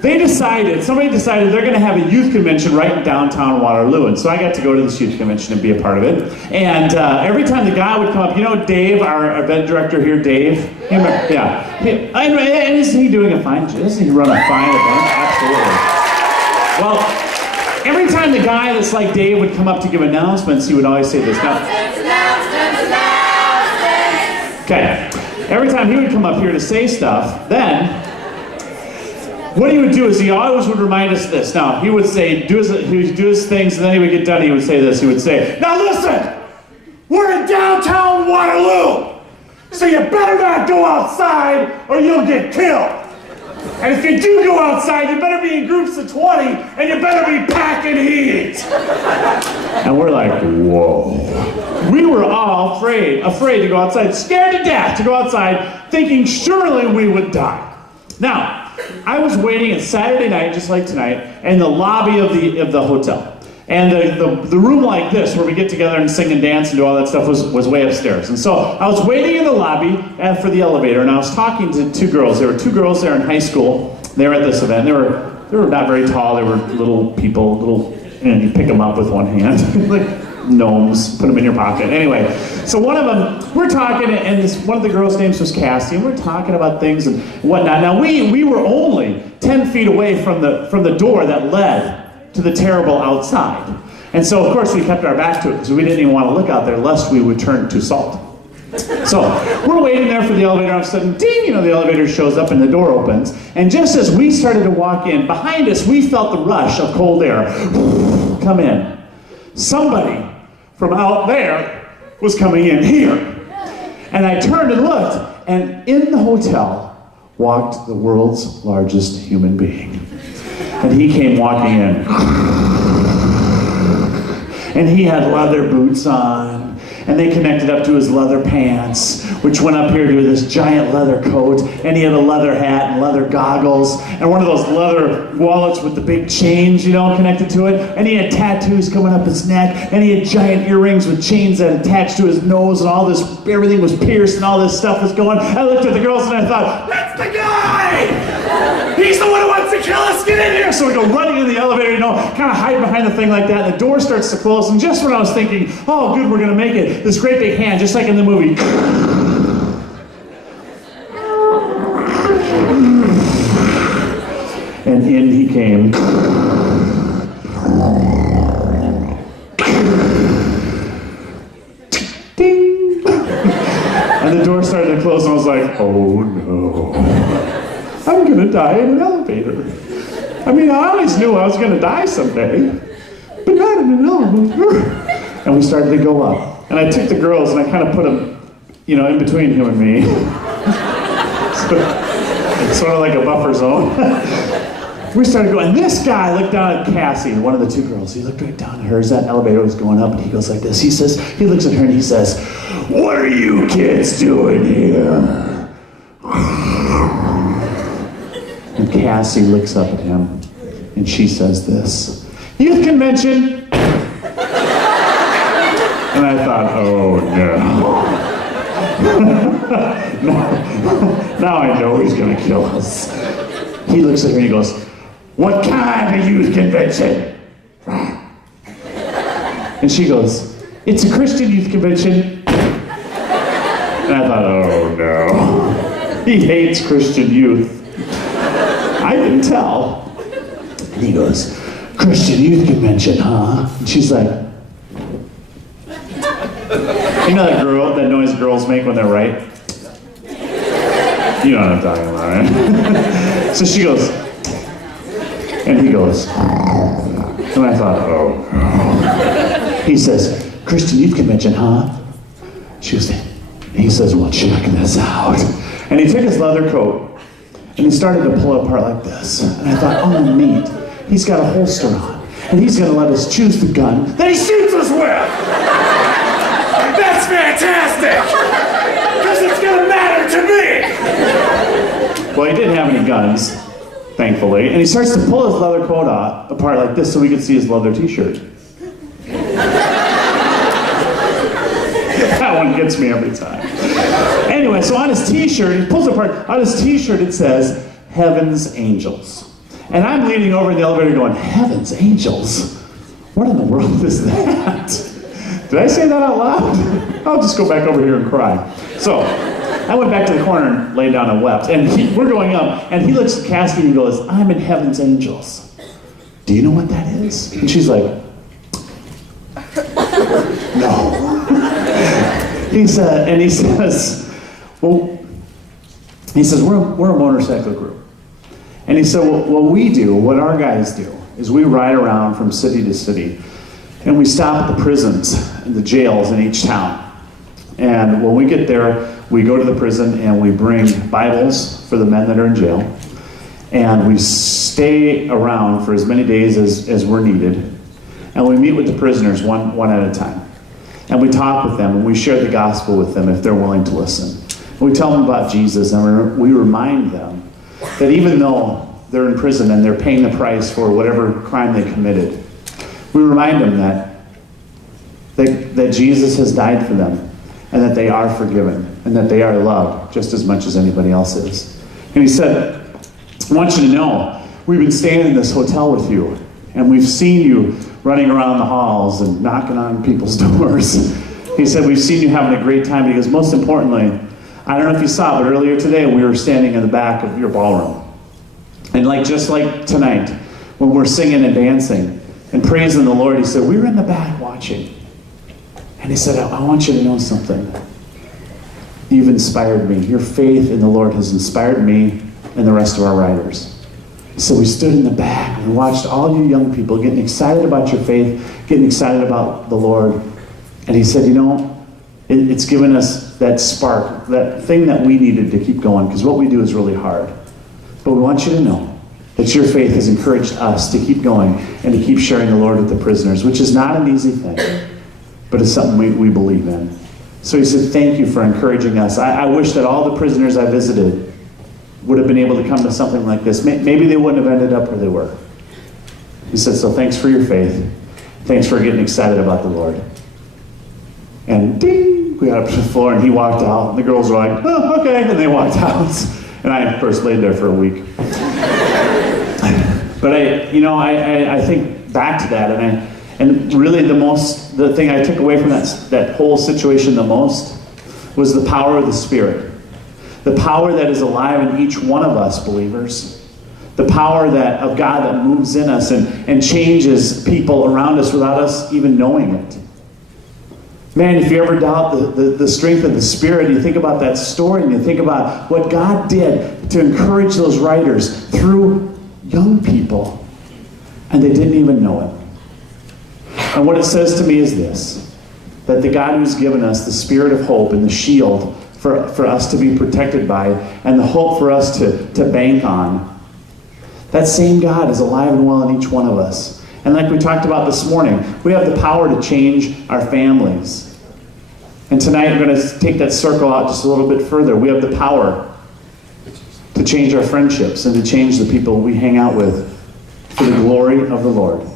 somebody decided they're going to have a youth convention right in downtown Waterloo. And so I got to go to this youth convention and be a part of it. And every time the guy would come up, you know Dave, our event director here, Dave? Yeah. Isn't he doing a fine, isn't he run a fine event? Absolutely. Well, every time the guy that's like Dave would come up to give announcements, he would always say this. Announcements. Okay. Every time he would come up here to say stuff, then what he would do is he always would remind us of this. Now, he would say, he would do his things, and then he would get done, he would say this. He would say, now listen, we're in downtown Waterloo, so you better not go outside or you'll get killed. And if you do go outside, you better be in groups of 20, and you better be packing heat. And we're like, whoa. We were all afraid to go outside, scared to death to go outside, thinking surely we would die. Now, I was waiting on Saturday night, just like tonight, in the lobby of the hotel. And the room like this, where we get together and sing and dance and do all that stuff, was way upstairs. And so I was waiting in the lobby for the elevator, and I was talking to two girls. There were two girls there in high school. They were at this event. They were not very tall. They were little people, and you pick them up with one hand. Like gnomes, put them in your pocket. Anyway, so one of them, we're talking, and one of the girls' names was Cassie, and we're talking about things and whatnot. Now, we were only 10 feet away from the door that led to the terrible outside. And so, of course, we kept our back to it because we didn't even want to look out there lest we would turn to salt. So we're waiting there for the elevator. All of a sudden, ding, the elevator shows up and the door opens. And just as we started to walk in, behind us, we felt the rush of cold air come in. Somebody from out there was coming in here. And I turned and looked, and in the hotel walked the world's largest human being. And he came walking in. And he had leather boots on, and they connected up to his leather pants, which went up here to this giant leather coat, and he had a leather hat and leather goggles, and one of those leather wallets with the big chains, connected to it, and he had tattoos coming up his neck, and he had giant earrings with chains that attached to his nose, and everything was pierced, and all this stuff was going. I looked at the girls and I thought, that's the guy! He's the one who wants to kill us, get in here! So we go running in the elevator, kind of hide behind the thing like that, and the door starts to close, and just when I was thinking, oh good, we're gonna make it, this great big hand, just like in the movie. And in he came. Ding! And the door started to close, and I was like, oh no. I'm gonna die in an elevator. I mean, I always knew I was gonna die someday, but not in an elevator. And we started to go up. And I took the girls and I kind of put them, in between him and me. Sort of like a buffer zone. We started going, and this guy looked down at Cassie, one of the two girls. He looked right down at her as that elevator was going up, and he goes like this. He looks at her and he says, what are you kids doing here? And Cassie looks up at him, and she says this, youth convention. And I thought, oh no. Now I know he's gonna kill us. He looks at her and he goes, what kind of youth convention? And she goes, it's a Christian youth convention. And I thought, oh no. He hates Christian youth. I can tell. And he goes, Christian youth convention, huh? And she's like, that noise girls make when they're right? You know what I'm talking about, right? So she goes, and he goes, and I thought, oh. He says, Christian youth convention, huh? He says, well, check this out. And he took his leather coat, and he started to pull it apart like this. And I thought, oh, neat. He's got a holster on, and he's going to let us choose the gun that he shoots us with. That's fantastic! Because it's going to matter to me! Well, he didn't have any guns, thankfully, and he starts to pull his leather coat apart like this so we could see his leather t-shirt. That one gets me every time. Anyway, so on his t-shirt, he pulls it apart, on his t-shirt it says, Heaven's Angels. And I'm leaning over in the elevator going, heavens, angels? What in the world is that? Did I say that out loud? I'll just go back over here and cry. So I went back to the corner and laid down and wept. And we're going up, and he looks at Cassie and he goes, I'm in heaven's angels. Do you know what that is? And she's like, no. He says, we're a motorcycle group. And he said, well, what our guys do, is we ride around from city to city, and we stop at the prisons and the jails in each town. And when we get there, we go to the prison and we bring Bibles for the men that are in jail. And we stay around for as many days as we're needed. And we meet with the prisoners one at a time. And we talk with them and we share the gospel with them if they're willing to listen. And we tell them about Jesus, and we remind them that even though they're in prison and they're paying the price for whatever crime they committed, we remind them that Jesus has died for them, and that they are forgiven, and that they are loved just as much as anybody else is. And he said, I want you to know, we've been staying in this hotel with you, and we've seen you running around the halls and knocking on people's doors. He said, we've seen you having a great time, because most importantly, I don't know if you saw, but earlier today we were standing in the back of your ballroom. And just like tonight, when we're singing and dancing and praising the Lord, he said, we were in the back watching. And he said, I want you to know something. You've inspired me. Your faith in the Lord has inspired me and the rest of our riders. So we stood in the back and we watched all you young people getting excited about your faith, getting excited about the Lord. And he said, it's given us that spark, that thing that we needed to keep going, because what we do is really hard. But we want you to know that your faith has encouraged us to keep going and to keep sharing the Lord with the prisoners, which is not an easy thing, but it's something we believe in. So he said, thank you for encouraging us. I wish that all the prisoners I visited would have been able to come to something like this. Maybe they wouldn't have ended up where they were. He said, so thanks for your faith. Thanks for getting excited about the Lord. And ding, we got up to the floor and he walked out. And the girls were like, oh, okay. And they walked out. And I, of course, laid there for a week. But I think back to that, and really the thing I took away from that whole situation the most was the power of the Spirit. The power that is alive in each one of us, believers. The power of God that moves in us and changes people around us without us even knowing it. Man, if you ever doubt the strength of the Spirit, you think about that story and you think about what God did to encourage those writers through young people, and they didn't even know it. And what it says to me is this, that the God who's given us the spirit of hope and the shield for us to be protected by, and the hope for us to bank on, that same God is alive and well in each one of us. And like we talked about this morning, we have the power to change our families. And tonight we're going to take that circle out just a little bit further. We have the power to change our friendships and to change the people we hang out with for the glory of the Lord.